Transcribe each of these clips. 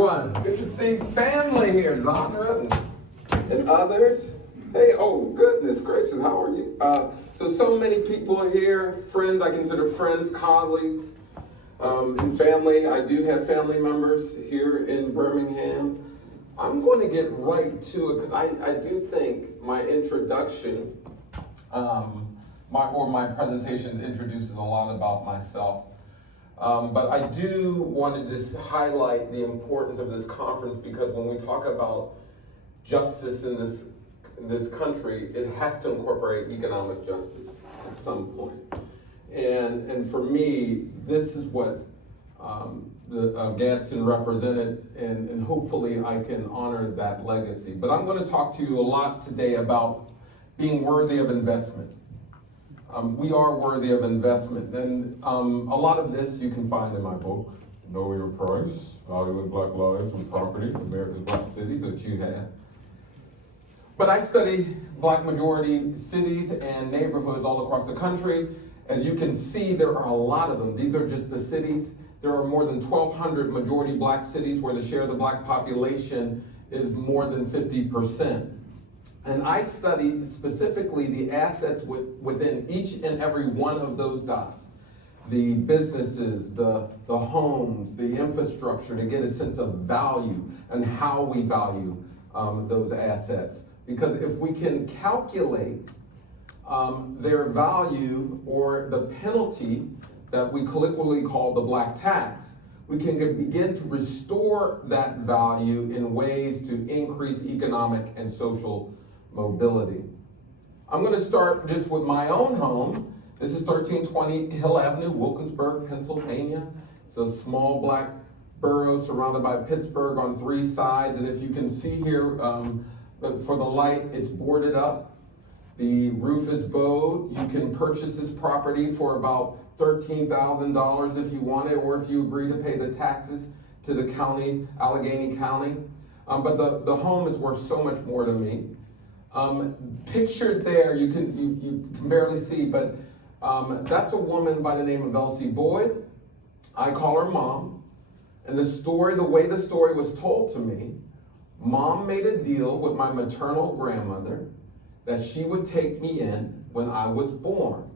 everyone. Good to see family here, Zandra and others. Hey, oh goodness gracious, how are you? So many people are here, friends, I consider friends, colleagues, and family. I do have family members here in Birmingham. I'm going to get right to it because I do think my introduction, my presentation introduces a lot about myself. But I do want to just highlight the importance of this conference because when we talk about justice in this country, it has to incorporate economic justice at some point. And for me, this is what Gaston represented, and hopefully I can honor that legacy. But I'm going to talk to you a lot today about being worthy of investment. We are worthy of investment, and a lot of this you can find in my book, Know Your Price, Value in Black Lives and Property, America's Black Cities, that you have. But I study Black majority cities and neighborhoods all across the country. As you can see, there are a lot of them. These are just the cities. There are more than 1,200 majority Black cities where the share of the Black population is more than 50%. And I study specifically the assets within each and every one of those dots. The businesses, the homes, the infrastructure, to get a sense of value and how we value those assets. Because if we can calculate their value or the penalty that we colloquially call the Black tax, we can begin to restore that value in ways to increase economic and social mobility. I'm going to start just with my own home. This is 1320 Hill Avenue, Wilkinsburg, Pennsylvania. It's a small Black borough surrounded by Pittsburgh on three sides. And if you can see here, for the light, it's boarded up. The roof is bowed. You can purchase this property for about $13,000 if you want it, or if you agree to pay the taxes to the county, Allegheny County. But the home is worth so much more to me. Pictured there, you can barely see, but that's a woman by the name of Elsie Boyd. I call her Mom. And the way the story was told to me, Mom made a deal with my maternal grandmother that she would take me in when I was born.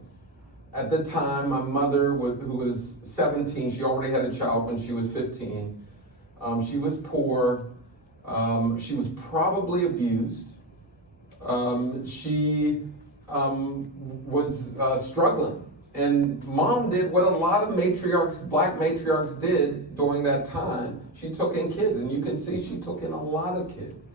At the time, my mother, who was 17, she already had a child when she was 15. She was poor. She was probably abused. She was struggling. And Mom did what a lot of matriarchs, Black matriarchs did during that time. She took in kids, and you can see she took in a lot of kids.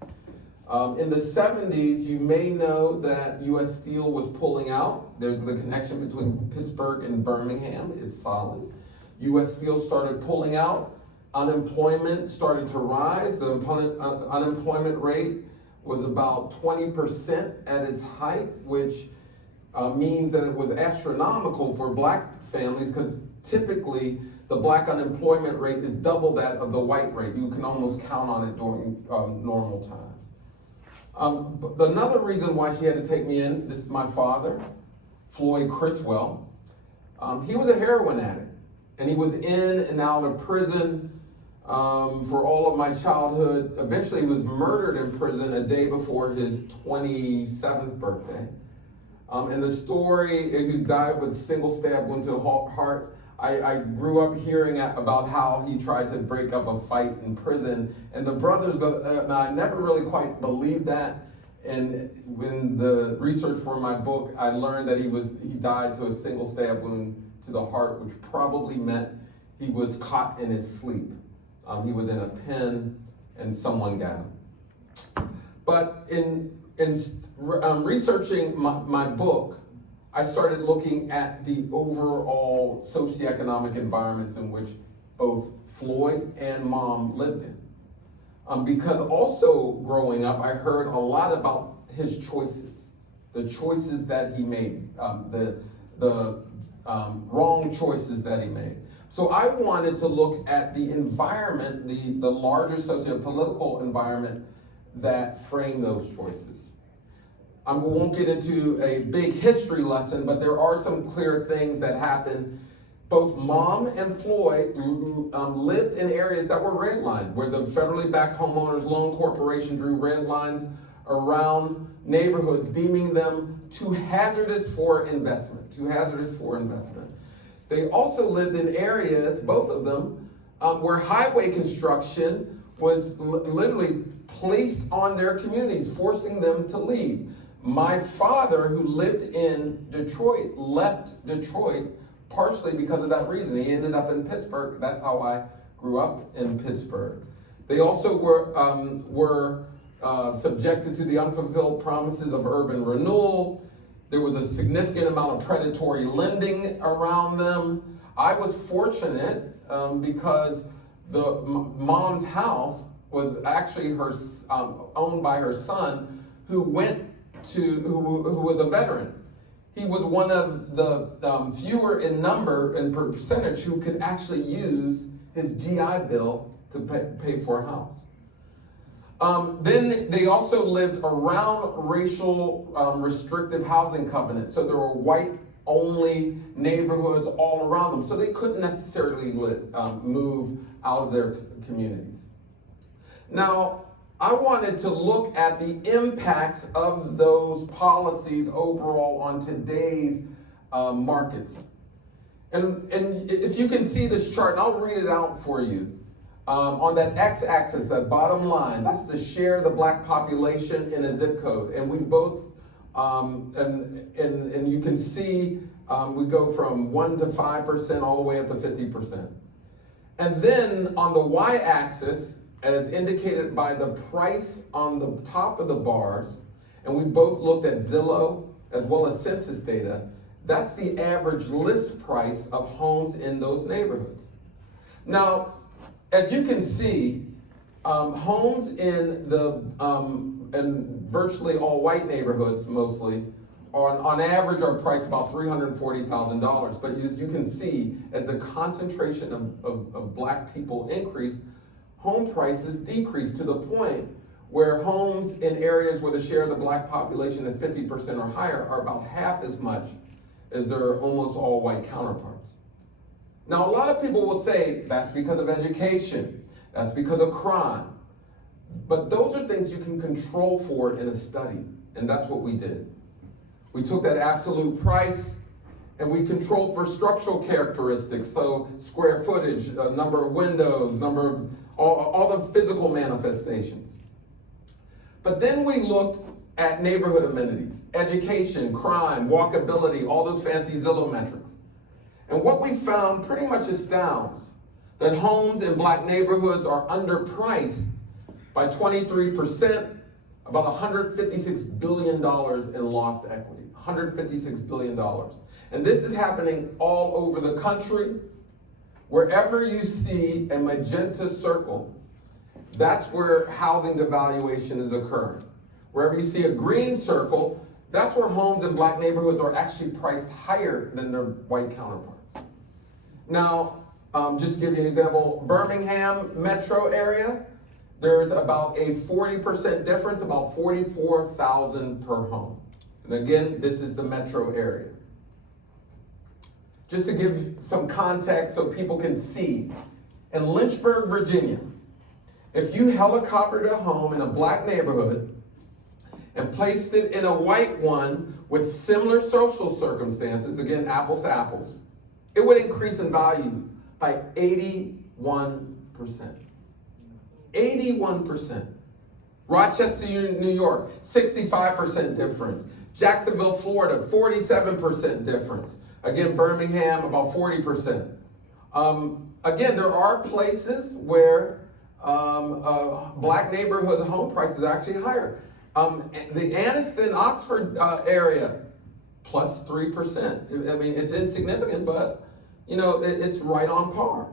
In the 70s, you may know that U.S. Steel was pulling out. The connection between Pittsburgh and Birmingham is solid. U.S. Steel started pulling out. Unemployment started to rise. The unemployment rate was about 20% at its height, which means that it was astronomical for Black families because typically the Black unemployment rate is double that of the white rate. You can almost count on it during normal times. But another reason why she had to take me in, this is my father, Floyd Criswell. He was a heroin addict, and he was in and out of prison for all of my childhood. Eventually, he was murdered in prison a day before his 27th birthday. And the story, he died with a single stab wound to the heart. I grew up hearing about how he tried to break up a fight in prison, and the brothers, I never really quite believed that. And when the research for my book, I learned that he died to a single stab wound to the heart, which probably meant he was caught in his sleep. He was in a pen and someone got him. But in researching my book, I started looking at the overall socioeconomic environments in which both Floyd and Mom lived in. Because also growing up, I heard a lot about his choices, the choices that he made, the wrong choices that he made. So I wanted to look at the environment, the larger socio-political environment that framed those choices. We won't get into a big history lesson, but there are some clear things that happen Both Mom and Floyd lived in areas that were redlined, where the federally backed homeowners loan corporation drew red lines around neighborhoods, deeming them too hazardous for investment, They also lived in areas, both of them, where highway construction was literally placed on their communities, forcing them to leave. My father, who lived in Detroit, left Detroit partially because of that reason. He ended up in Pittsburgh. That's how I grew up in Pittsburgh. They also were subjected to the unfulfilled promises of urban renewal. There was a significant amount of predatory lending around them. I was fortunate because the mom's house was actually owned by her son, who was a veteran. He was one of the fewer in number and percentage who could actually use his GI Bill to pay for a house. Then they also lived around racial restrictive housing covenants. So there were white-only neighborhoods all around them. So they couldn't necessarily move out of their communities. Now, I wanted to look at the impacts of those policies overall on today's markets. And if you can see this chart, and I'll read it out for you. On that x-axis, that bottom line, that's the share of the black population in a zip code. And we both, and you can see we go from 1 to 5% all the way up to 50%. And then on the y-axis, as indicated by the price on the top of the bars, and we both looked at Zillow as well as census data, that's the average list price of homes in those neighborhoods. Now, as you can see, homes in in virtually all white neighborhoods, mostly, on average are priced about $340,000. But as you can see, as the concentration of black people increased, home prices decreased to the point where homes in areas where the share of the black population is 50% or higher are about half as much as their almost all white counterparts. Now, a lot of people will say that's because of education, that's because of crime. But those are things you can control for in a study, and that's what we did. We took that absolute price and we controlled for structural characteristics, so square footage, number of windows, all the physical manifestations. But then we looked at neighborhood amenities, education, crime, walkability, all those fancy Zillow metrics. And what we found pretty much astounds that homes in black neighborhoods are underpriced by 23%, about $156 billion in lost equity, $156 billion. And this is happening all over the country. Wherever you see a magenta circle, that's where housing devaluation is occurring. Wherever you see a green circle, that's where homes in black neighborhoods are actually priced higher than their white counterparts. Now, just to give you an example, Birmingham metro area, there's about a 40% difference, about $44,000 per home. And again, this is the metro area. Just to give some context so people can see, in Lynchburg, Virginia, if you helicoptered a home in a black neighborhood and placed it in a white one with similar social circumstances, again, apples to apples, it would increase in value by 81%. 81%. Rochester, New York, 65% difference. Jacksonville, Florida, 47% difference. Again, Birmingham, about 40%. Again, there are places where black neighborhood home prices are actually higher. The Anniston, Oxford area, plus 3%. I mean, it's insignificant, but it's right on par.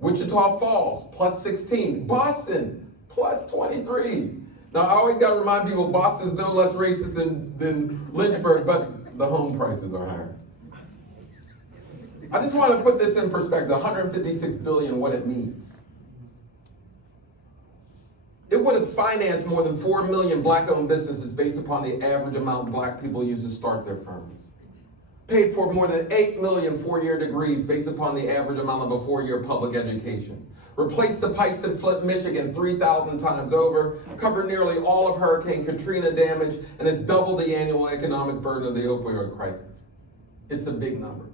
Wichita Falls, plus 16. Boston, plus 23. Now, I always got to remind people, Boston's no less racist than Lynchburg, but the home prices are higher. I just want to put this in perspective, 156 billion, what it means. It would have financed more than 4 million black-owned businesses based upon the average amount black people use to start their firms. paid for more than 8 million four-year degrees based upon the average amount of a four-year public education. Replaced the pipes in Flint, Michigan 3,000 times over, covered nearly all of Hurricane Katrina damage, and has doubled the annual economic burden of the opioid crisis. It's a big number.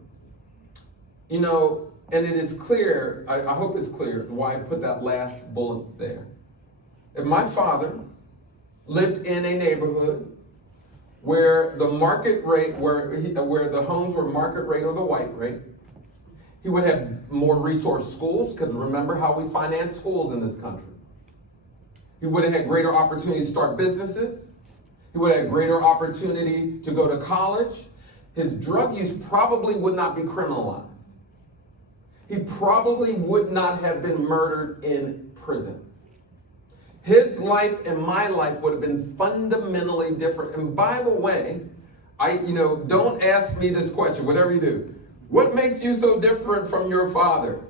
You know, and it is clear, I hope it's clear why I put that last bullet there. If my father lived in a neighborhood where the market rate, where the homes were market rate or the white rate, he would have more resource schools, because remember how we finance schools in this country. He would have had greater opportunity to start businesses. He would have had greater opportunity to go to college. His drug use probably would not be criminalized. He probably would not have been murdered in prison. His life and my life would have been fundamentally different. And by the way, don't ask me this question, whatever you do. What makes you so different from your father?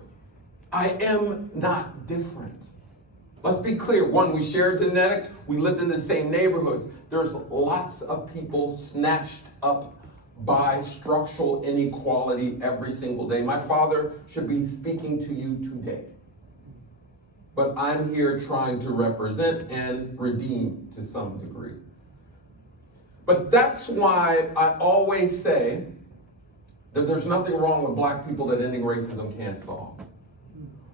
I am not different. Let's be clear. One, we shared genetics. We lived in the same neighborhoods. There's lots of people snatched up by structural inequality every single day. My father should be speaking to you today. But I'm here trying to represent and redeem to some degree. But that's why I always say that there's nothing wrong with black people that ending racism can't solve.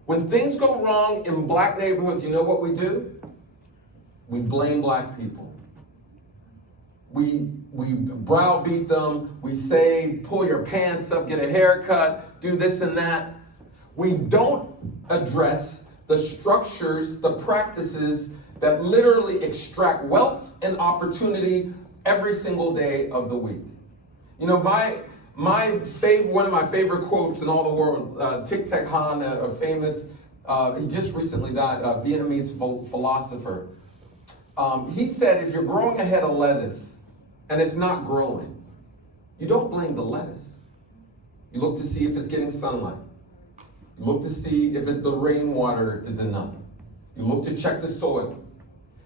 When things go wrong in black neighborhoods, you know what we do? We blame black people. We browbeat them. We say, pull your pants up, get a haircut, do this and that. We don't address the structures, the practices that literally extract wealth and opportunity every single day of the week. You know, one of my favorite quotes in all the world, Thich Thich Han, a famous, he just recently died, a Vietnamese philosopher. He said, if you're growing a head of lettuce and it's not growing, you don't blame the lettuce. You look to see if it's getting sunlight. You look to see if the rainwater is enough. You look to check the soil.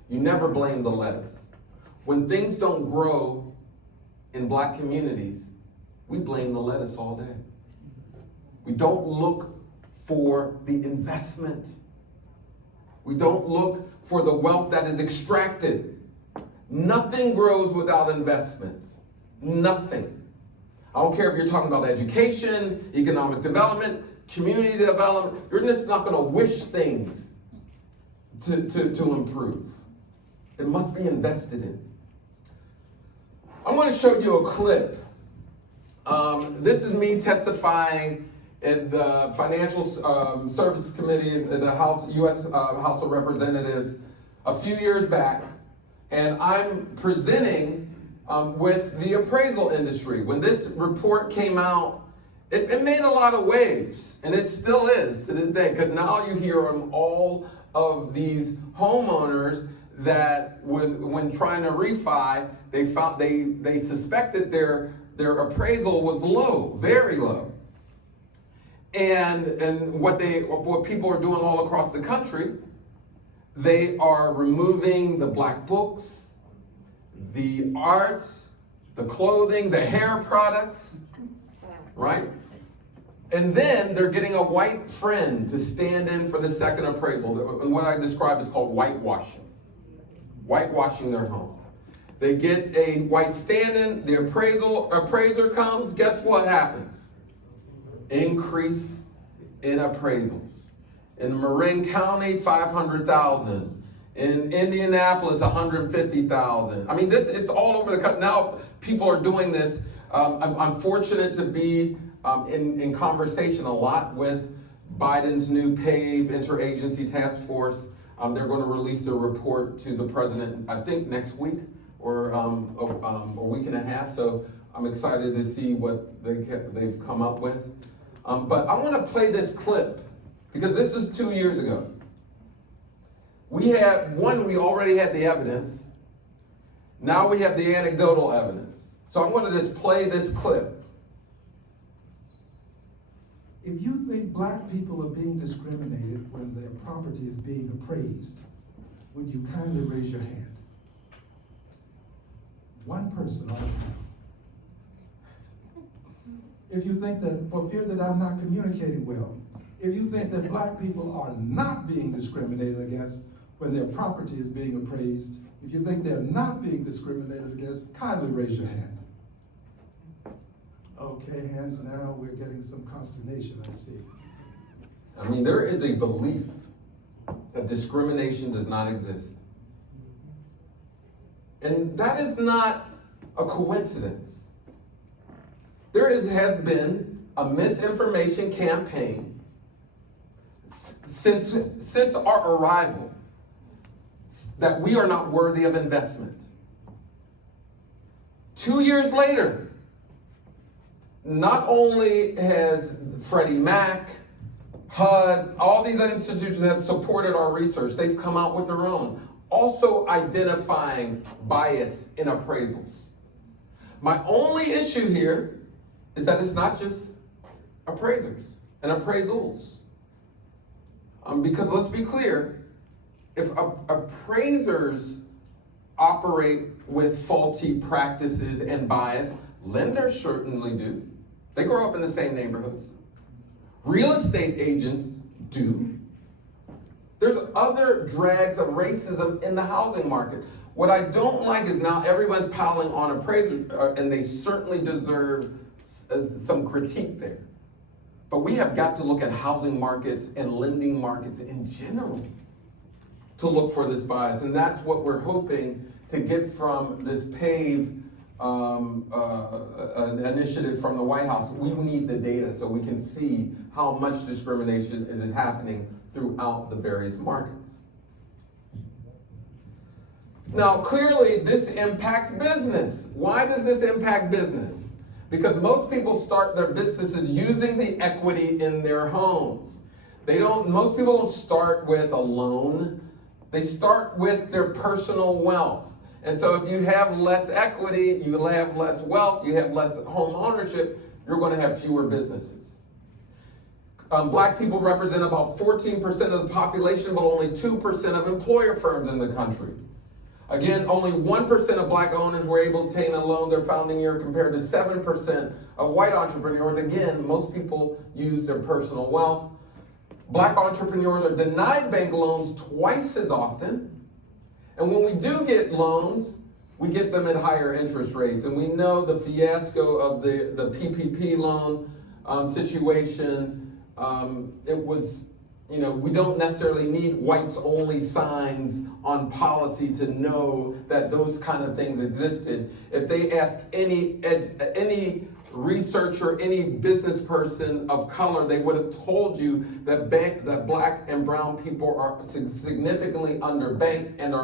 You never blame the lettuce. When things don't grow in black communities, we blame the lettuce all day. We don't look for the investment. We don't look for the wealth that is extracted. Nothing grows without investment. Nothing. I don't care if you're talking about education, economic development, community development. You're just not going to wish things to improve. It must be invested in. I'm going to show you a clip. This is me testifying in the Financial Services Committee in the U.S. House of Representatives a few years back, and I'm presenting with the appraisal industry. When this report came out, it made a lot of waves, and it still is to this day, because now you hear from all of these homeowners that when trying to refi, they suspected their appraisal was low, very low. And what people are doing all across the country, they are removing the black books, the art, the clothing, the hair products, right? And then they're getting a white friend to stand in for the second appraisal. And what I describe is called whitewashing. Whitewashing their home. They get a white stand-in, the appraiser comes, guess what happens? Increase in appraisals. In Marin County, 500,000. In Indianapolis, 150,000. I mean, it's all over the country. Now people are doing this. I'm fortunate to be in conversation a lot with Biden's new PAVE interagency task force. They're going to release a report to the president, I think next week or a week and a half. So I'm excited to see what they've come up with. But I want to play this clip because this is 2 years ago. We already had the evidence. Now we have the anecdotal evidence. So I'm going to just play this clip. If you think black people are being discriminated when their property is being appraised, would you kindly raise your hand? One person on the panel. if you think that for fear that I'm not communicating well, if you think that black people are not being discriminated against when their property is being appraised, if you think they're not being discriminated against, kindly raise your hand. Okay, hands now, we're getting some consternation, I see. I mean, there is a belief that discrimination does not exist. And that is not a coincidence. Has been a misinformation campaign since our arrival that we are not worthy of investment. 2 years later, not only has Freddie Mac, HUD, all these institutions have supported our research, they've come out with their own, also identifying bias in appraisals. My only issue here is that it's not just appraisers and appraisals. Because let's be clear, if appraisers operate with faulty practices and bias, lenders certainly do. They grow up in the same neighborhoods. Real estate agents do. There's other drags of racism in the housing market. What I don't like is now everyone's piling on appraisers, and they certainly deserve some critique there. But we have got to look at housing markets and lending markets in general to look for this bias. And that's what we're hoping to get from this PAVE initiative from the White House. We need the data so we can see how much discrimination is happening throughout the various markets. Now, clearly this impacts business. Why does this impact business? Because most people start their businesses using the equity in their homes. Most people don't start with a loan. They start with their personal wealth. And so if you have less equity, you have less wealth, you have less home ownership, you're going to have fewer businesses. Black people represent about 14% of the population, but only 2% of employer firms in the country. Again, only 1% of black owners were able to obtain a loan their founding year compared to 7% of white entrepreneurs. Again, most people use their personal wealth. Black entrepreneurs are denied bank loans twice as often. And when we do get loans, we get them at higher interest rates. And we know the fiasco of the PPP loan situation. It was, we don't necessarily need whites only signs on policy to know that those kind of things existed. If they ask any researcher, any business person of color, they would have told you that black and brown people are significantly underbanked and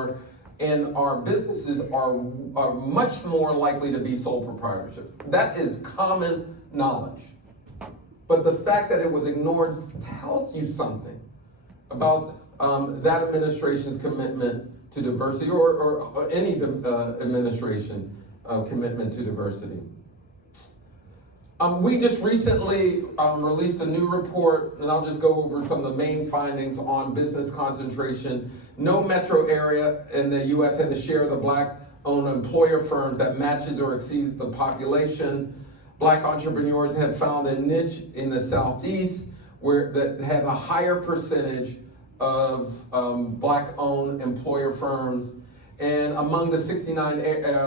our businesses are much more likely to be sole proprietorships. That is common knowledge. But the fact that it was ignored tells you something about that administration's commitment to diversity or any administration commitment to diversity. We just recently released a new report, and I'll just go over some of the main findings on business concentration. No metro area in the U.S. has a share of the black-owned employer firms that matches or exceeds the population. Black entrepreneurs have found a niche in the Southeast that has a higher percentage of black-owned employer firms. And among the 69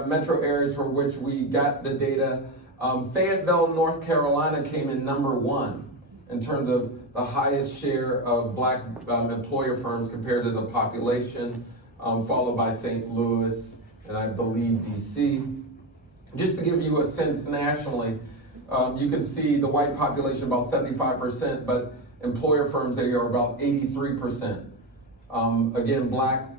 metro areas for which we got the data, Fayetteville, North Carolina came in #1 in terms of the highest share of black employer firms compared to the population, followed by St. Louis and I believe DC. Just to give you a sense nationally, you can see the white population about 75%, but employer firms they are about 83%. Again, black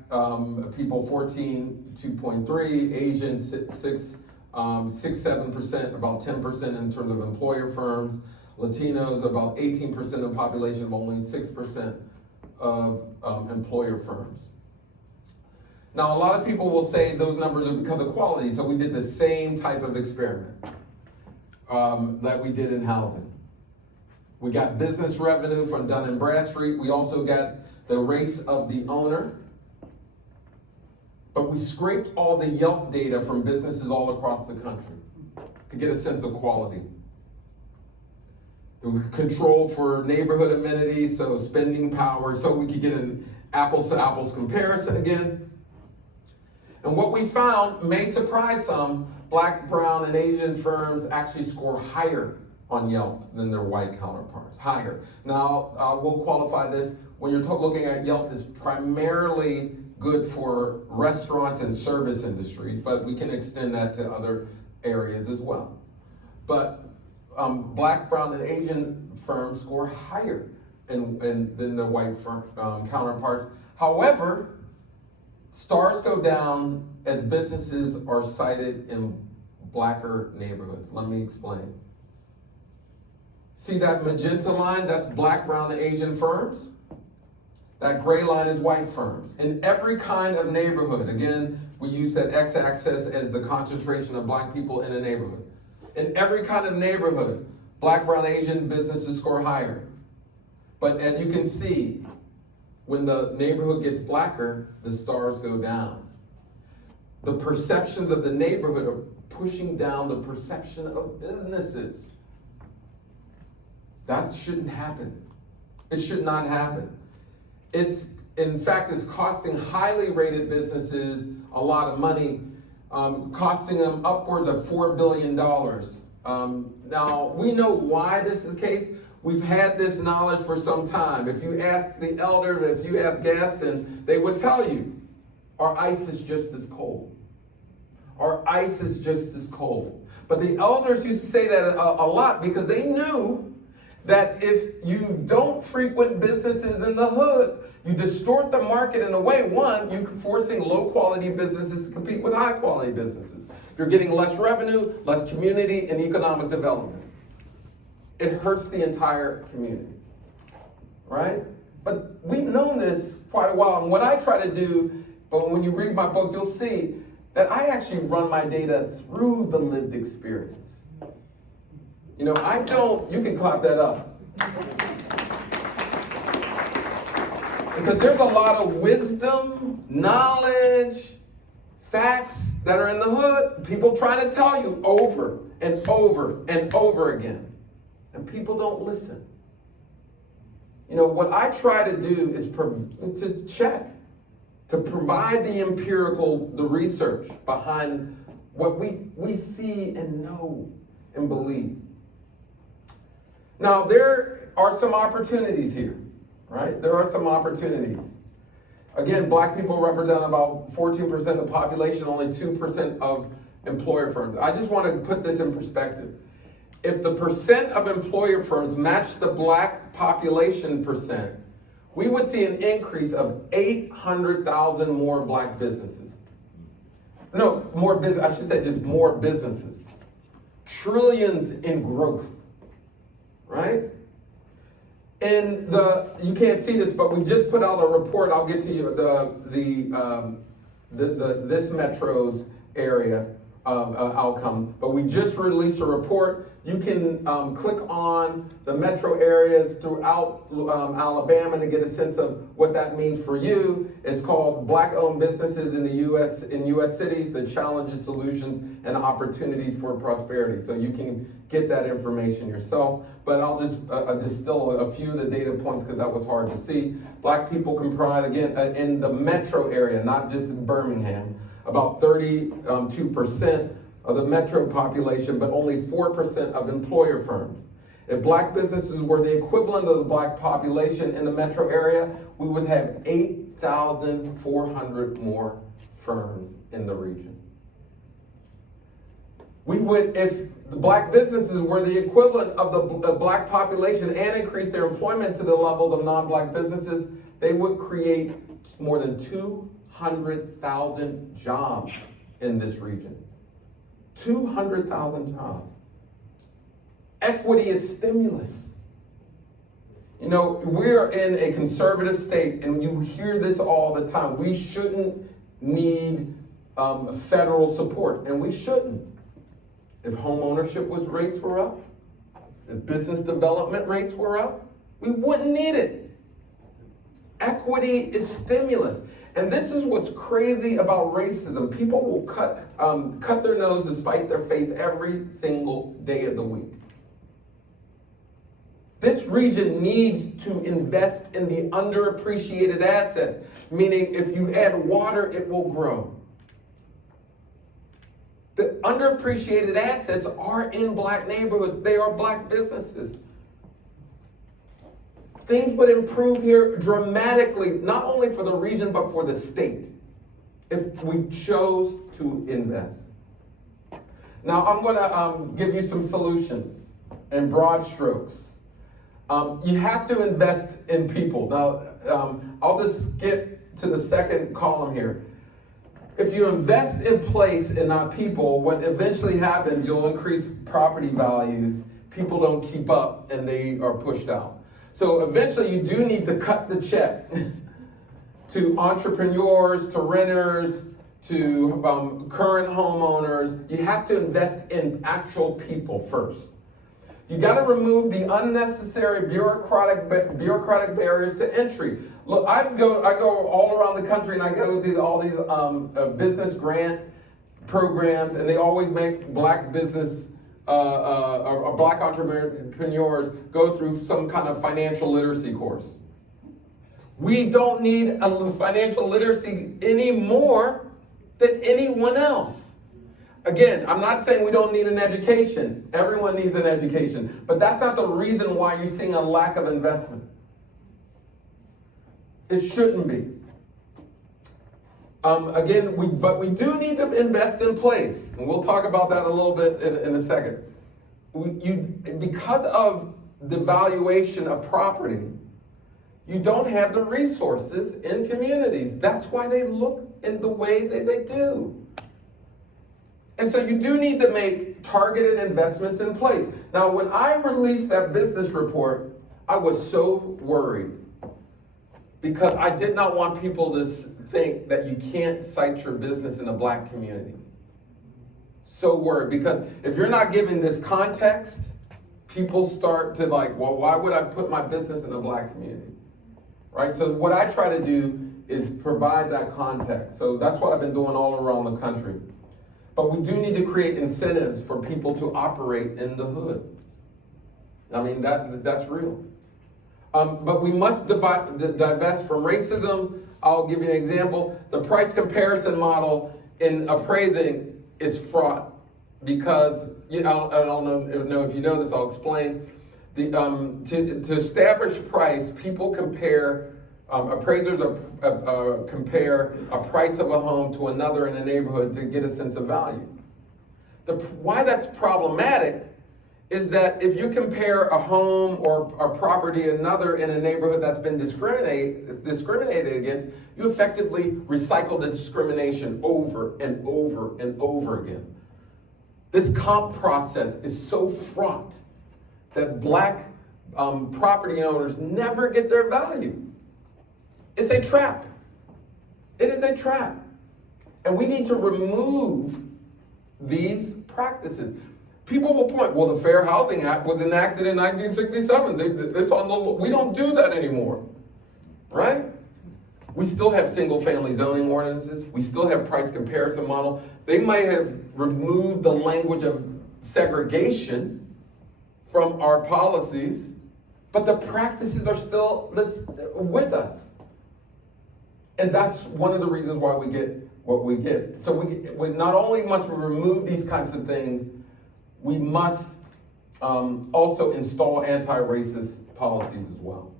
people 2.3, Asian 6-7%, about 10% in terms of employer firms. Latinos about 18% of the population, but only 6% of employer firms. Now, a lot of people will say those numbers are because of quality, so we did the same type of experiment that we did in housing. We got business revenue from Dun & Bradstreet. We also got the race of the owner. But we scraped all the Yelp data from businesses all across the country to get a sense of quality. control for neighborhood amenities, so spending power, so we could get an apples to apples comparison again. And what we found may surprise some, Black, brown, and Asian firms actually score higher on Yelp than their white counterparts, higher. Now, we'll qualify this. When you're looking at Yelp, it's primarily good for restaurants and service industries, but we can extend that to other areas as well. But Black, brown, and Asian firms score higher than their white counterparts. However, stars go down as businesses are cited in blacker neighborhoods. Let me explain. See that magenta line? That's Black, brown, and Asian firms. That gray line is white firms. In every kind of neighborhood, again, we use that x-axis as the concentration of Black people in a neighborhood. In every kind of neighborhood, Black, brown, Asian businesses score higher. But as you can see, when the neighborhood gets blacker, the stars go down. The perceptions of the neighborhood are pushing down the perception of businesses. That shouldn't happen. It should not happen. In fact, it's costing highly rated businesses a lot of money, costing them upwards of $4 billion. Now, we know why this is the case. We've had this knowledge for some time. If you ask the elder, if you ask Gaston, they would tell you, our ice is just as cold. Our ice is just as cold. But the elders used to say that a lot because they knew that if you don't frequent businesses in the hood, you distort the market in a way. One, you're forcing low quality businesses to compete with high quality businesses. You're getting less revenue, less community, and economic development. It hurts the entire community, right? But we've known this for quite a while. And what I try to do, but when you read my book, you'll see that I actually run my data through the lived experience. You know, I don't, you can clap that up. Because there's a lot of wisdom, knowledge, facts that are in the hood, people trying to tell you over and over and over again. And people don't listen. You know, what I try to do is to check, to provide the empirical, the research behind what we see and know and believe. Now, there are some opportunities here, right? There are some opportunities. Again, Black people represent about 14% of the population, only 2% of employer firms. I just want to put this in perspective. If the percent of employer firms match the Black population percent, we would see an increase of 800,000 more Black businesses. No, more business, I should say just more businesses. Trillions in growth, right? And you can't see this, but we just put out a report. I'll get to you this metro's area outcomes. But we just released a report. You can click on the metro areas throughout Alabama to get a sense of what that means for you. It's called Black-Owned Businesses in the U.S. cities, the challenges, solutions, and opportunities for prosperity. So you can get that information yourself. But I'll just distill a few of the data points because that was hard to see. Black people comprise, again, in the metro area, not just in Birmingham, about 32% of the metro population, but only 4% of employer firms. If Black businesses were the equivalent of the Black population in the metro area, we would have 8,400 more firms in the region. We would, if the Black businesses were the equivalent of the Black population and increase their employment to the levels of non-Black businesses, they would create more than 200,000 jobs in this region. 200,000 jobs. Equity is stimulus. You know, we're in a conservative state, and you hear this all the time. We shouldn't need federal support, and we shouldn't. If home ownership rates were up, if business development rates were up, we wouldn't need it. Equity is stimulus. And this is what's crazy about racism. People will cut their nose to spite their face every single day of the week. This region needs to invest in the underappreciated assets, meaning if you add water, it will grow. The underappreciated assets are in black neighborhoods. They are black businesses. Things would improve here dramatically, not only for the region, but for the state, if we chose to invest. Now, I'm going to give you some solutions in broad strokes. You have to invest in people. Now, I'll just skip to the second column here. If you invest in place and not people, what eventually happens, you'll increase property values. People don't keep up and they are pushed out. So eventually you do need to cut the check to entrepreneurs, to renters, to current homeowners. You have to invest in actual people first. You got to remove the unnecessary bureaucratic barriers to entry. Look, I go all around the country and I go to all these business grant programs, and they always make black business or black entrepreneurs go through some kind of financial literacy course. We don't need a financial literacy any more than anyone else. Again, I'm not saying we don't need an education. Everyone needs an education. But that's not the reason why you're seeing a lack of investment. It shouldn't be. Again, but we do need to invest in place. And we'll talk about that a little bit in a second. Because of the valuation of property, you don't have the resources in communities. That's why they look in the way that they do. And so you do need to make targeted investments in place. Now, when I released that business report, I was so worried because I did not want people to think that you can't cite your business in a black community. So worried, because if you're not giving this context, people start to like, well, why would I put my business in a black community? Right? So what I try to do is provide that context. So that's what I've been doing all around the country. But we do need to create incentives for people to operate in the hood. I mean, that's real. But we must divest from racism. I'll give you an example. The price comparison model in appraising is fraught because, I don't know if you know this, I'll explain. To establish price, people compare, appraisers compare a price of a home to another in a neighborhood to get a sense of value. Why that's problematic is that if you compare a home or a property another in a neighborhood that's been discriminated against, you effectively recycle the discrimination over and over and over again. This comp process is so fraught that black property owners never get their value. It's a trap. It is a trap. And we need to remove these practices. People will point, well, the Fair Housing Act was enacted in 1967. It's on the, we don't do that anymore, right? We still have single-family zoning ordinances. We still have price comparison model. They might have removed the language of segregation from our policies, but the practices are still with us. And that's one of the reasons why we get what we get. So we not only must we remove these kinds of things, we must also install anti-racist policies as well.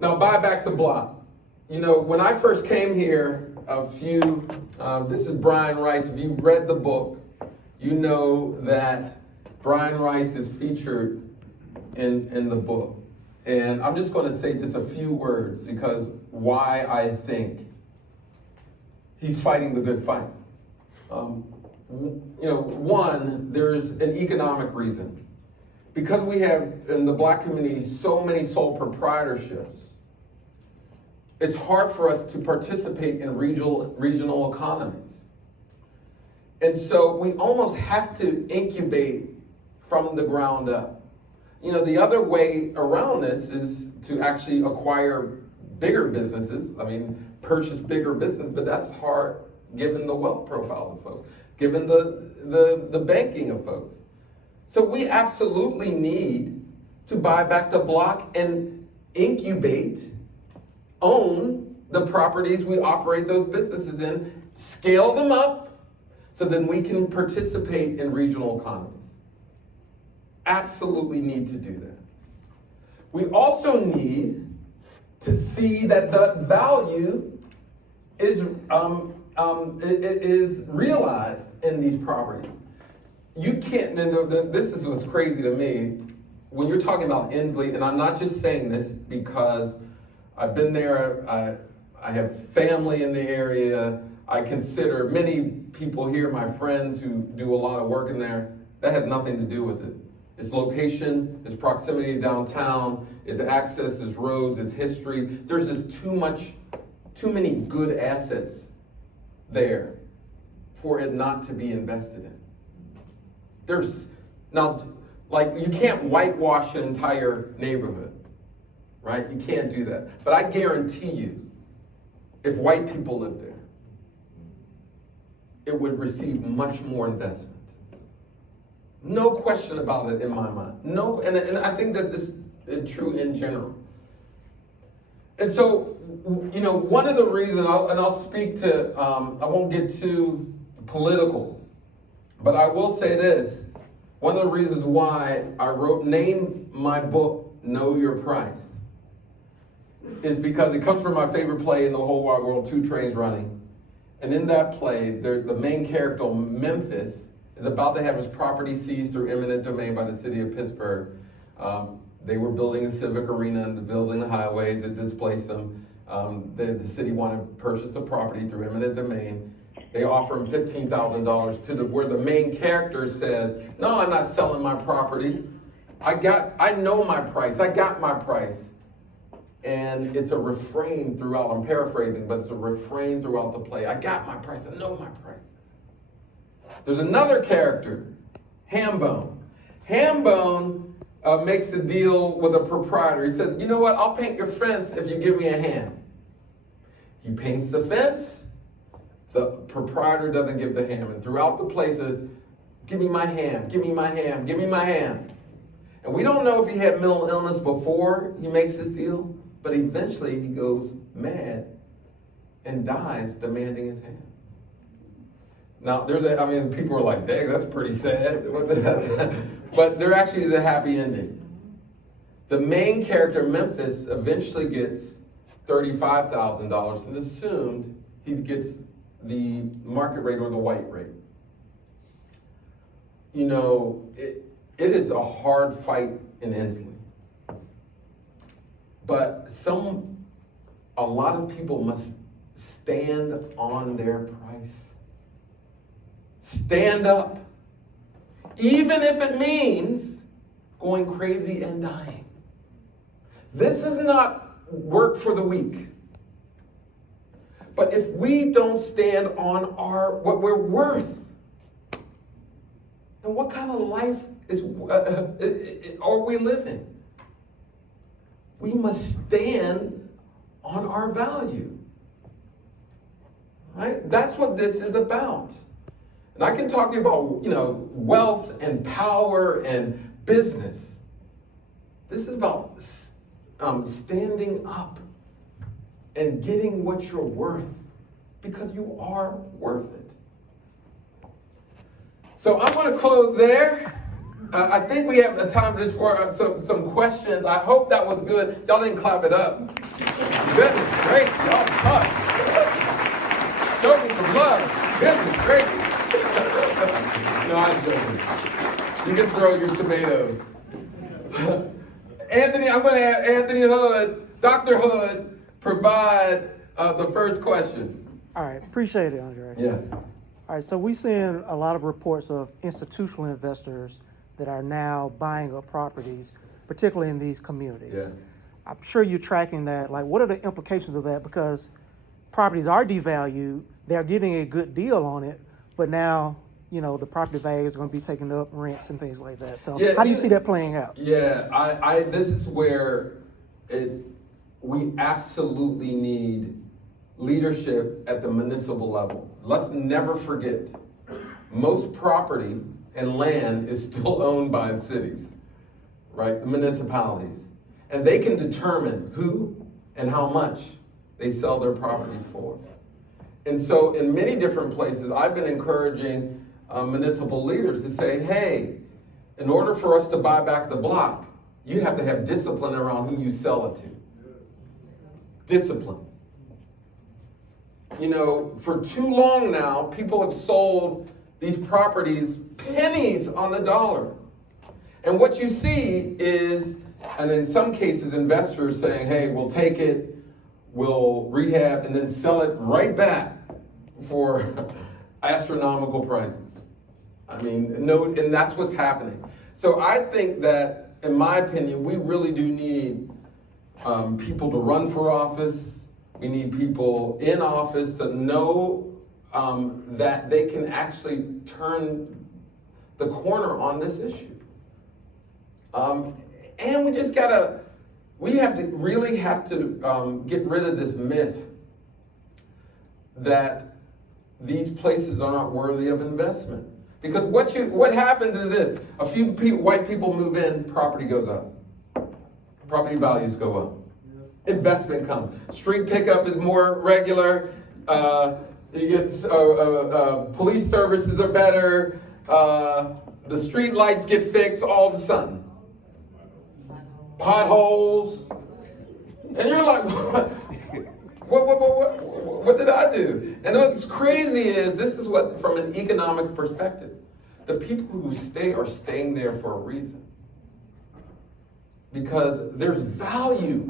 Now, buy back the block. You know, when I first came here, this is Brian Rice. If you've read the book, you know that Brian Rice is featured in the book. And I'm just going to say just a few words because why I think he's fighting the good fight. One, there's an economic reason. Because we have in the black community so many sole proprietorships, it's hard for us to participate in regional economies. And so we almost have to incubate from the ground up. You know, the other way around this is to actually acquire bigger businesses. I mean, purchase bigger business, but that's hard given the wealth profiles of folks, given the banking of folks. So we absolutely need to buy back the block and incubate, own the properties we operate those businesses in, scale them up, so then we can participate in regional economies. Absolutely need to do that. We also need to see that the value is realized in these properties. You can't, this is what's crazy to me, when you're talking about Inslee, and I'm not just saying this because I've been there, I have family in the area, I consider many people here my friends who do a lot of work in there. That has nothing to do with it. It's location, it's proximity to downtown, it's access, it's roads, it's history. There's just too many good assets there for it not to be invested in. Like, you can't whitewash an entire neighborhood, right? You can't do that. But I guarantee you, if white people lived there, it would receive much more investment. No question about it in my mind. No, and I think this is true in general. And so, one of the reasons, I'll speak to, I won't get too political, but I will say this. One of the reasons why I named my book, Know Your Price, is because it comes from my favorite play in the whole wide world, Two Trains Running. And in that play, the main character, Memphis, is about to have his property seized through eminent domain by the city of Pittsburgh. They were building a civic arena and building the highways. It displaced them. The city wanted to purchase the property through eminent domain. They offer him $15,000 to where the main character says, "No, I'm not selling my property. I know my price. I got my price." And it's a refrain throughout. I'm paraphrasing, but it's a refrain throughout the play. I got my price. I know my price. There's another character, Hambone. Hambone makes a deal with a proprietor. He says, "You know what? I'll paint your fence if you give me a ham." He paints the fence. The proprietor doesn't give the ham. And throughout the play says, "Give me my ham, give me my ham, give me my ham." And we don't know if he had mental illness before he makes this deal, but eventually he goes mad and dies demanding his ham. Now, people are like, "Dang, that's pretty sad." But there actually is a happy ending. The main character, Memphis, eventually gets $35,000 and assumed he gets the market rate or the white rate. It is a hard fight in Inslee. But a lot of people must stand on their price. Stand up. Even if it means going crazy and dying. This is not work for the weak. But if we don't stand on what we're worth, then what kind of life are we living? We must stand on our value. Right? That's what this is about. And I can talk to you about, wealth and power and business. This is about standing up and getting what you're worth, because you are worth it. So I'm going to close there. I think we have time just for some questions. I hope that was good. Y'all didn't clap it up. Goodness great, y'all tough. Show me some love. Goodness great. No, I'm joking. You can throw your tomatoes. Anthony, I'm going to have Anthony Hood, Dr. Hood, provide the first question. All right, appreciate it, Andre. Yes. All right, so we're seeing a lot of reports of institutional investors that are now buying up properties, particularly in these communities. Yeah. I'm sure you're tracking that. Like, what are the implications of that? Because properties are devalued, they're getting a good deal on it, but now, the property value is going to be taking up rents and things like that. So how do you see that playing out? Yeah, this is where we absolutely need leadership at the municipal level. Let's never forget, most property and land is still owned by the cities, right? The municipalities. And they can determine who and how much they sell their properties for. And so in many different places, I've been encouraging municipal leaders to say, hey, in order for us to buy back the block, you have to have discipline around who you sell it to. Discipline. You know, for too long now, people have sold these properties pennies on the dollar. And what you see is, and in some cases, investors saying, hey, we'll take it, we'll rehab, and then sell it right back for astronomical prices. I mean, no, and that's what's happening. So I think that, in my opinion, we really do need people to run for office. We need people in office to know that they can actually turn the corner on this issue. And we really have to get rid of this myth that these places are not worthy of investment. Because what happens is this: a few white people move in, property goes up, property values go up, investment comes, street pickup is more regular, you get police services are better, the street lights get fixed all of a sudden, potholes, and you're like, what did I do? And what's crazy is, this is what, from an economic perspective, the people who stay are staying there for a reason. Because there's value.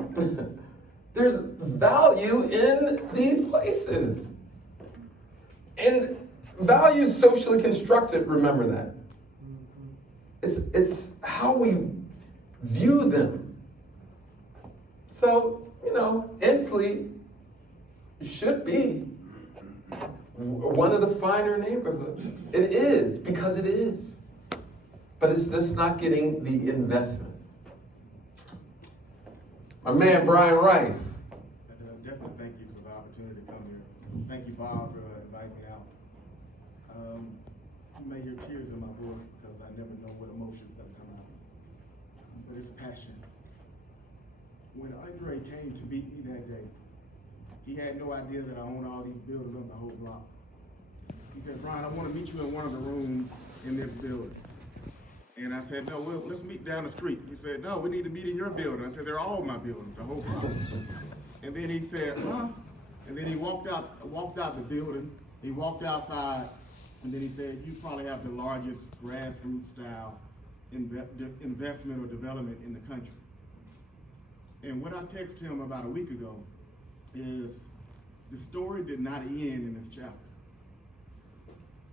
There's value in these places. And value is socially constructed, remember that. It's how we view them. So, Inslee should be one of the finer neighborhoods. It is, because it is. But it's just not getting the investment. My man, Brian Rice. Definitely thank you for the opportunity to come here. Thank you, Bob, for inviting me out. You may hear tears in my voice because I never know what emotions that come out. But it's passion. When Andre came to meet me that day, he had no idea that I own all these buildings on the whole block. He said, Brian, I want to meet you in one of the rooms in this building. And I said, no, let's meet down the street. He said, no, we need to meet in your building. I said, they're all my buildings, the whole block. And then he said, huh? And then he walked out the building. He walked outside, and then he said, you probably have the largest grassroots style investment or development in the country. And what I texted him about a week ago is, the story did not end in this chapter.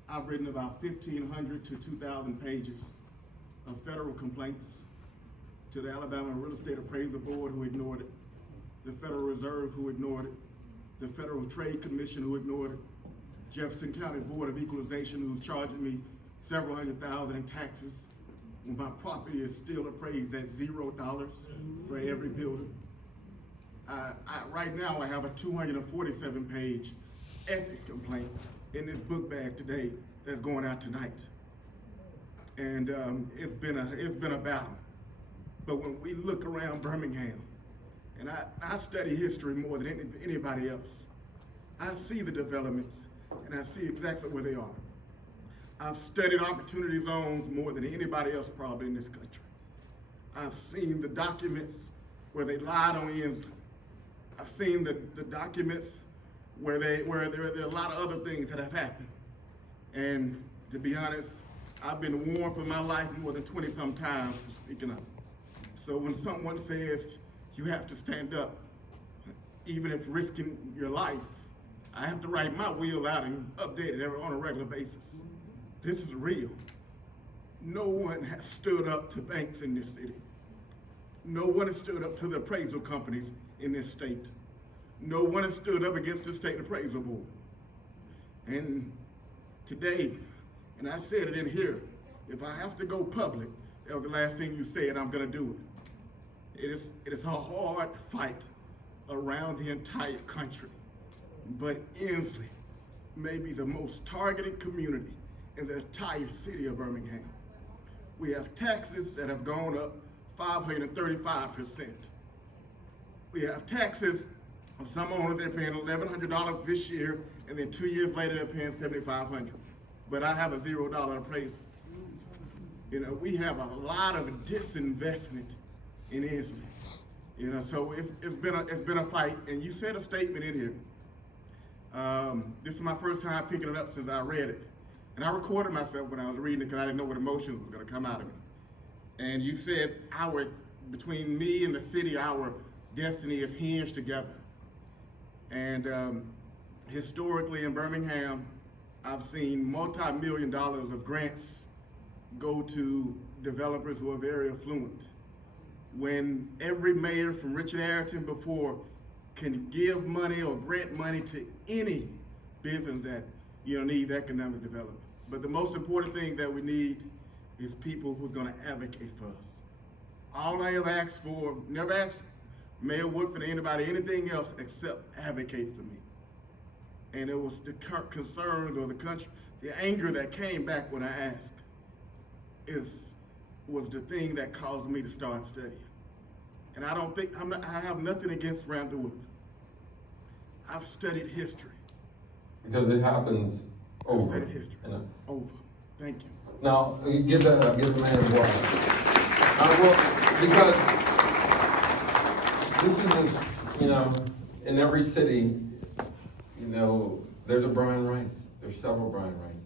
I've written about 1,500 to 2,000 pages of federal complaints to the Alabama Real Estate Appraisal Board, who ignored it, the Federal Reserve, who ignored it, the Federal Trade Commission, who ignored it, Jefferson County Board of Equalization, who's charging me several $100,000 in taxes when my property is still appraised at $0 for every building. Right now I have a 247-page ethics complaint in this book bag today that's going out tonight. And it's been a battle. But when we look around Birmingham, and I study history more than anybody else, I see the developments and I see exactly where they are. I've studied opportunity zones more than anybody else probably in this country. I've seen the documents where they lied on Inslee. I've seen the documents where there are a lot of other things that have happened. And to be honest, I've been warned for my life more than 20-some times for speaking up. So when someone says you have to stand up, even if risking your life, I have to write my will out and update it on a regular basis. This is real. No one has stood up to banks in this city. No one has stood up to the appraisal companies in this state. No one has stood up against the state appraisal board. And today, and I said it in here, if I have to go public, that was the last thing you said, I'm gonna do it. It is a hard fight around the entire country. But Inslee may be the most targeted community in the entire city of Birmingham. We have taxes that have gone up 535%. We have taxes, some owners, they're paying $1,100 this year, and then 2 years later, they're paying $7,500. But I have a $0 appraisal. You know, we have a lot of disinvestment in Isley. You know, so it's been a fight, and you said a statement in here. This is my first time picking it up since I read it. And I recorded myself when I was reading it because I didn't know what emotions was gonna come out of me. And you said between me and the city, our destiny is hinged together. And historically in Birmingham, I've seen multi-million dollars of grants go to developers who are very affluent. When every mayor from Richard Arrington before can give money or grant money to any business that needs economic development. But the most important thing that we need is people who's gonna advocate for us. All I ever asked for, never asked Mayor Woodford or anybody anything else except advocate for me. And it was the concerns or the anger that came back when I asked was the thing that caused me to start studying. And I don't think, I have nothing against Randall Woodford. I've studied history. Because it happens over. I've studied history. Over. Thank you. Now, give that up, give the man a applause. Because this is in every city, there's a Brian Rice. There's several Brian Rices.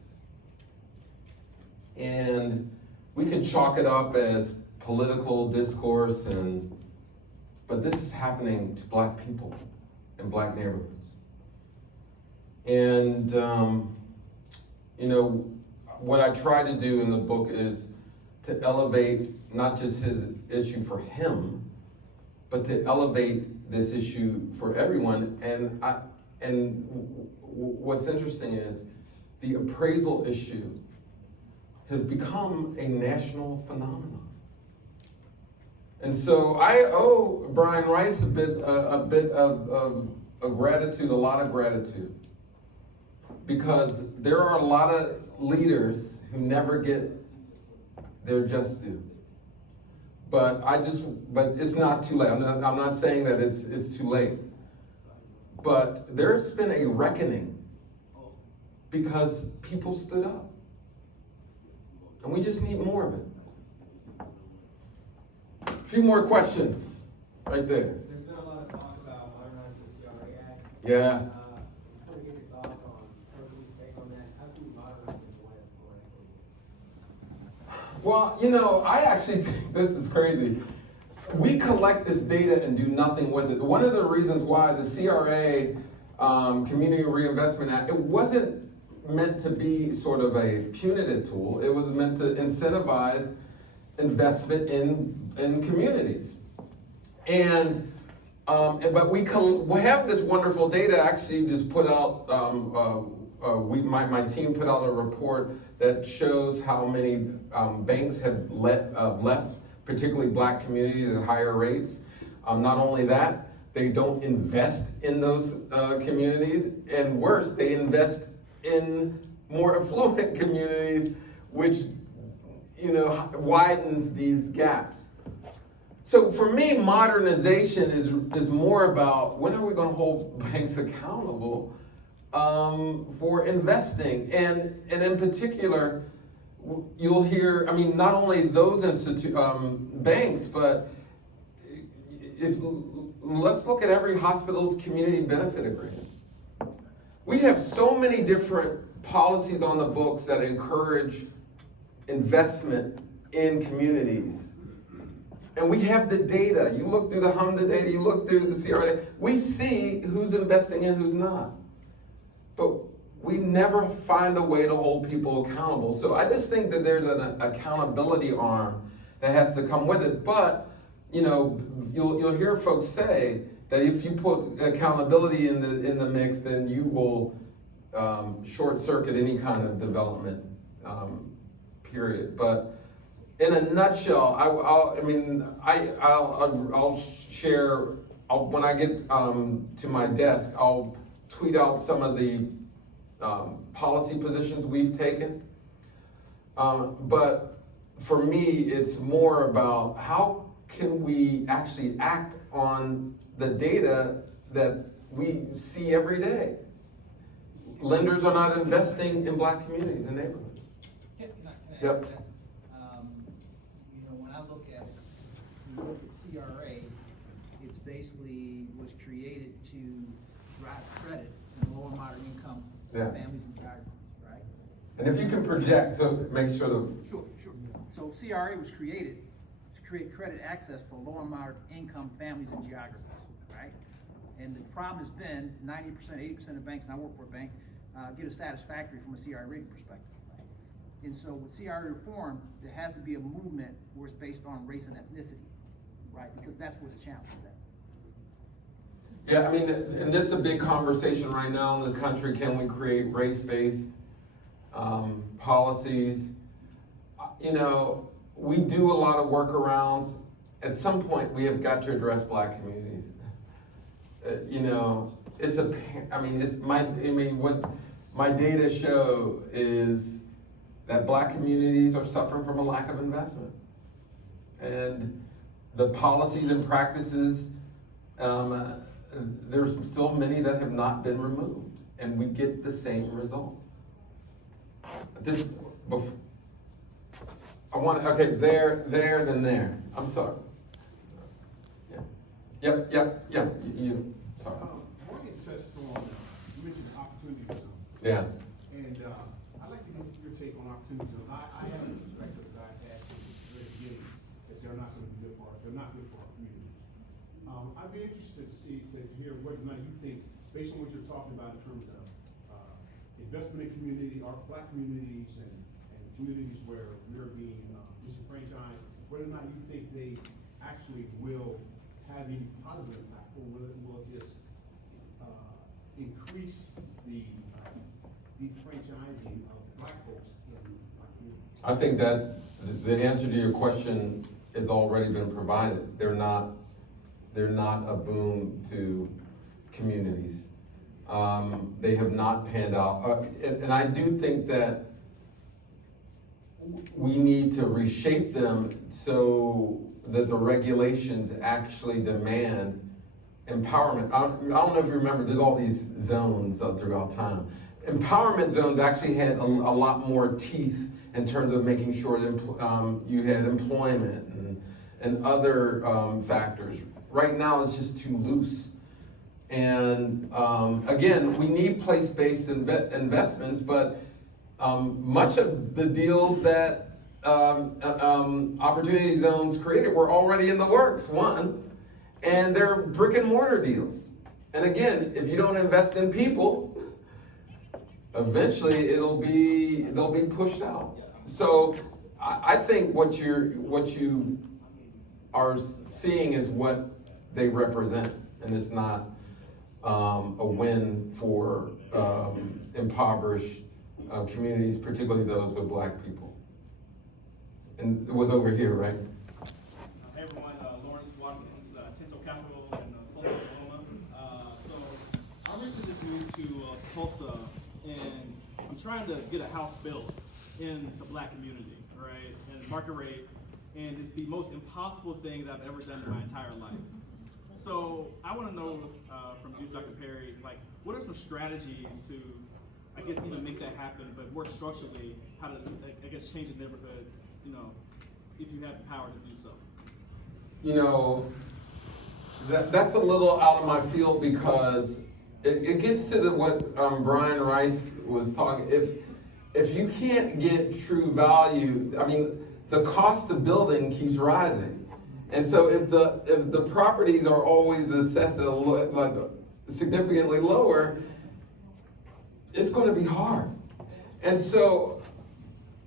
And we can chalk it up as political discourse, but this is happening to Black people in Black neighborhoods. And, what I try to do in the book is to elevate not just his issue for him, but to elevate this issue for everyone. And what's interesting is the appraisal issue has become a national phenomenon. And so I owe Brian Rice a bit of gratitude, a lot of gratitude, because there are a lot of leaders who never get their just due. But it's not too late. I'm not saying that it's too late. But there's been a reckoning because people stood up. And we just need more of it. A few more questions right there. There's been a lot of talk about modernizing the CRA Act. Yeah. I want to get your thoughts on Kirby's take on that. How do we modernize this way politically? Well, I actually think this is crazy. We collect this data and do nothing with it. One of the reasons why the CRA, Community Reinvestment Act, it wasn't meant to be sort of a punitive tool. It was meant to incentivize investment in communities. And but we have this wonderful data. Actually, just put out. My team put out a report that shows how many banks have left, particularly Black communities, at higher rates. Not only that, they don't invest in those communities, and worse, they invest in more affluent communities, which widens these gaps. So for me, modernization is more about when are we going to hold banks accountable for investing, and in particular, you'll hear. Not only those banks, but let's look at every hospital's community benefit agreement. We have so many different policies on the books that encourage investment in communities. And we have the data. You look through the HMDA data, you look through the CRA, we see who's investing and who's not. But we never find a way to hold people accountable. So I just think that there's an accountability arm that has to come with it. But, you'll hear folks say that if you put accountability in the mix, then you will short circuit any kind of development, period. But in a nutshell, I'll share. When I get to my desk, I'll tweet out some of the policy positions we've taken. But for me, it's more about how can we actually act on the data that we see every day. Lenders are not investing in black communities and neighborhoods. Can I Yep. add to that? When I look at it, when you look at CRA, it's basically was created to drive credit in low and moderate income Yeah. families and geographies, right? And if you can project to make sure the, Sure. So CRA was created to create credit access for low and moderate income families and geographies, right? And the problem has been 90%, 80% of banks, and I work for a bank, get a satisfactory from a CRA rating perspective. Right? And so with CRA reform, there has to be a movement where it's based on race and ethnicity, right? Because that's where the challenge is at. yeah, I mean, and this is a big conversation right now in the country. Can we create race-based policies? We do a lot of workarounds. At some point, we have got to address black communities. What my data show is that black communities are suffering from a lack of investment. And the policies and practices, there's still many that have not been removed, and we get the same result. Then there. I'm sorry. Yeah. Yep. You. Sorry. Morgan touched on, you mentioned opportunity zone, Yeah. and I'd like to get your take on opportunity zone. I have a perspective that I had from the very beginning, that they're not gonna be good for, they're not good for our community. I'd be interested to hear what you think, based on what you're talking about in terms of investment in community, our black communities and communities where we're being disenfranchised, whether or not you think they actually will have any positive impact, or will it just increase the defranchising of black folks in our community? I think that the answer to your question has already been provided. They're not a boom to communities. They have not panned out. And I do think that we need to reshape them so that the regulations actually demand empowerment. I don't know if you remember, there's all these zones throughout time. Empowerment zones actually had a lot more teeth in terms of making sure that you had employment and other factors. Right now, it's just too loose. And again, we need place-based investments, but much of the deals that opportunity zones created were already in the works, and they're brick and mortar deals. And again, if you don't invest in people, eventually they'll be pushed out. So I think what you are seeing is what they represent, and it's not a win for impoverished communities, particularly those with black people. And it was over here, right? Hey everyone, Lawrence Watkins, Tinto Capital in Tulsa, Oklahoma. So I recently just moved to Tulsa, and I'm trying to get a house built in the black community, right, and market rate, and it's the most impossible thing that I've ever done in my entire life. So I want to know from you, Dr. Perry, like, what are some strategies to, I guess, even make that happen, but more structurally, how to, I guess, change the neighborhood, if you have the power to do so? That's a little out of my field, because it gets to what Brian Rice was talking. If you can't get true value, I mean, the cost of building keeps rising. And so if the properties are always assessed at significantly lower, it's going to be hard. And so,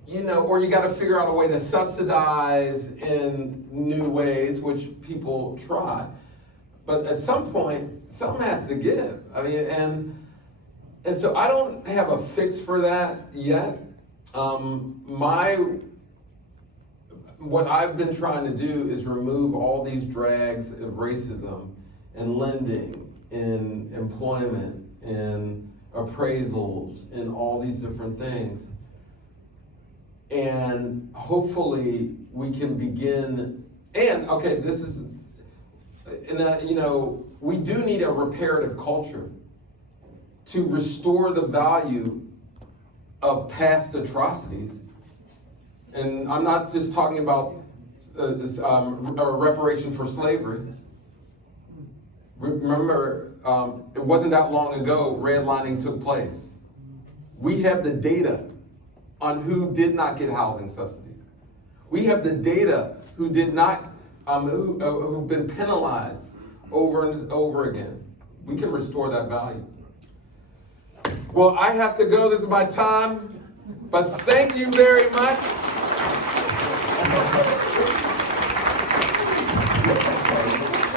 or you got to figure out a way to subsidize in new ways, which people try. But at some point, something has to give. I mean, and so I don't have a fix for that yet. What I've been trying to do is remove all these drags of racism in lending, in employment, in appraisals, in all these different things. And hopefully we can begin, and okay, this is, and you know, we do need a reparative culture to restore the value of past atrocities. And I'm not just talking about a reparation for slavery. Remember, it wasn't that long ago redlining took place. We have the data on who did not get housing subsidies. We have the data who did not, who've been penalized over and over again. We can restore that value. Well, I have to go. This is my time. But thank you very much.